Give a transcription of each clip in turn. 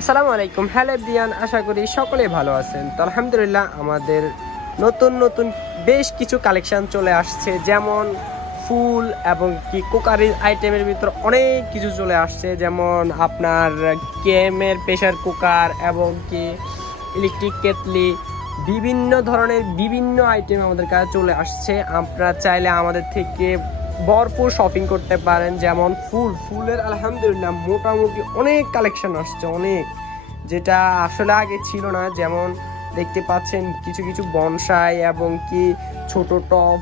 আসসালামু আলাইকুম। Hello everyone, আশা করি সকলে ভালো আছেন। তো আলহামদুলিল্লাহ আমাদের নতুন নতুন বেশ কিছু কালেকশন চলে আসছে, যেমন ফুল এবং কি কুকারি আইটেমের ভিতর অনেক কিছু চলে আসছে, যেমন আপনার কেএমের প্রেসার কুকার এবং কি ইলেকট্রিক কেটলি, বিভিন্ন ধরনের বিভিন্ন আইটেম আমাদের কাছে চলে আসছে। আপনারা চাইলে আমাদের থেকে ভরপুর শপিং করতে পারেন। যেমন ফুলের আলহামদুলিল্লাহ মোটামুটি অনেক কালেকশন আসছে, অনেক, যেটা আসলে আগে ছিল না। যেমন দেখতে পাচ্ছেন কিছু কিছু বনসাই এবং কি ছোট টব,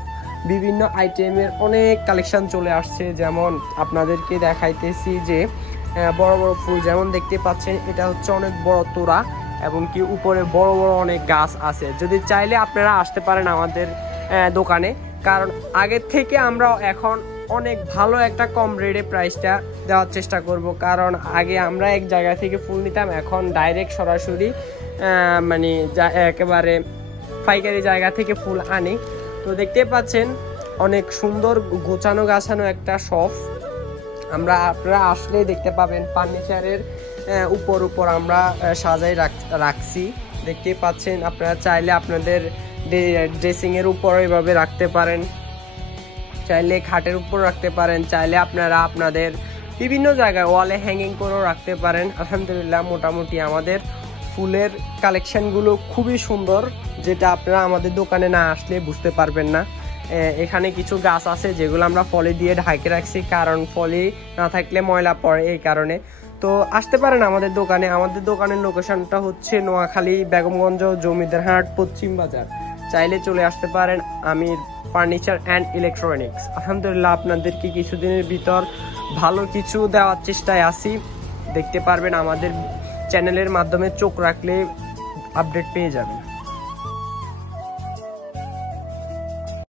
বিভিন্ন আইটেমের অনেক কালেকশন চলে আসছে। যেমন আপনাদেরকে দেখাইতেছি যে বড় বড় ফুল, যেমন দেখতে পাচ্ছেন এটা হচ্ছে অনেক বড় তোড়া এবং কি উপরে বড় বড় অনেক গাছ আছে। যদি চাইলে আপনারা আসতে পারেন আমাদের দোকানে, কারণ আগের থেকে আমরা এখন অনেক ভালো একটা কম রেটে প্রাইসটা দেওয়ার চেষ্টা করব। কারণ আগে আমরা এক জায়গা থেকে ফুল নিতাম, এখন ডাইরেক্ট সরাসরি মানে একেবারে পাইকারি জায়গা থেকে ফুল আনি। তো দেখতে পাচ্ছেন অনেক সুন্দর গোছানো গাছানো একটা শপ আপনারা আসলেই দেখতে পাবেন। ফার্নিচারের উপর আমরা সাজাই রাখছি, দেখতে পাচ্ছেন। আপনারা চাইলে আপনাদের ড্রেসিং এর উপর এভাবে রাখতে পারেন, চাইলে খাটের উপর রাখতে পারেন, চাইলে আপনারা আপনাদের বিভিন্ন জায়গায় ওয়ালে হ্যাঙ্গিং করেও রাখতে পারেন। আলহামদুলিল্লাহ মোটামুটি আমাদের ফুলের কালেকশনগুলো খুবই সুন্দর, যেটা আপনারা আমাদের দোকানে না আসলে বুঝতে পারবেন না। এখানে কিছু গাছ আছে যেগুলো আমরা ফলি দিয়ে ঢাকে রাখছি, কারণ ফলি না থাকলে ময়লা পড়ে, এই কারণে। তো আসতে পারেন আমাদের দোকানে। আমাদের দোকানের লোকেশনটা হচ্ছে নোয়াখালী, বেগমগঞ্জ, জমিদারহাট, পশ্চিম বাজার। চাইলে চলে আসতে পারেন আমির ফার্নিচার অ্যান্ড ইলেকট্রনিক্স। আলহামদুলিল্লাহ আপনাদেরকে কিছুদিনের ভিতর ভালো কিছু দেওয়ার চেষ্টায় আছি। দেখতে পারবেন আমাদের চ্যানেলের মাধ্যমে চোখ রাখলে আপডেট পেয়ে যাবেন।